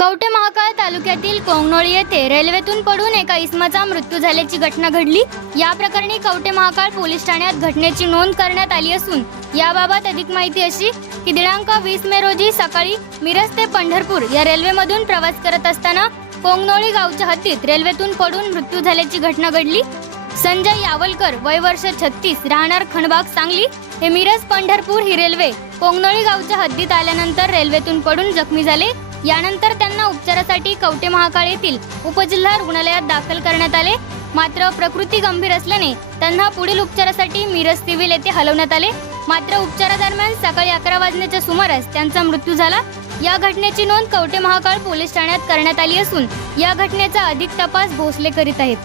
कवठे महाकाळ तालुक्यातील कोंगनोळी येथे रेल्वेतून पडून एका इसमाचा मृत्यू झाल्याची घटना घडली. या प्रकरणी कवठे महाकाळ पोलीस ठाण्यात घटनेची नोंद करण्यात आली असून याबाबत अधिक माहिती अशी की दिनांक वीस मे रोजी सकाळी मिरज ते पंढरपूर या रेल्वेमधून प्रवास करत असताना कोंगनोळी गावच्या हद्दीत रेल्वेतून पडून मृत्यू झाल्याची घटना घडली. संजय यावलकर वय वर्ष छत्तीस राहणार खणबाग सांगली हे मिरज पंढरपूर ही रेल्वे कोंगनोळी गावच्या हद्दीत आल्यानंतर रेल्वेतून पडून जखमी झाले. यानंतर त्यांना उपचारासाठी कवटे महाकाळ येथील उपजिल्हा रुग्णालयात दाखल करण्यात आले. मात्र प्रकृती गंभीर असल्याने त्यांना पुढील उपचारासाठी मिरज सिव्हिल येथे हलवण्यात आले. मात्र उपचारादरम्यान सकाळी अकरा वाजण्याच्या सुमारास त्यांचा मृत्यू झाला. या घटनेची नोंद कवटे महाकाळ पोलीस ठाण्यात करण्यात आली असून या घटनेचा अधिक तपास भोसले करीत आहेत.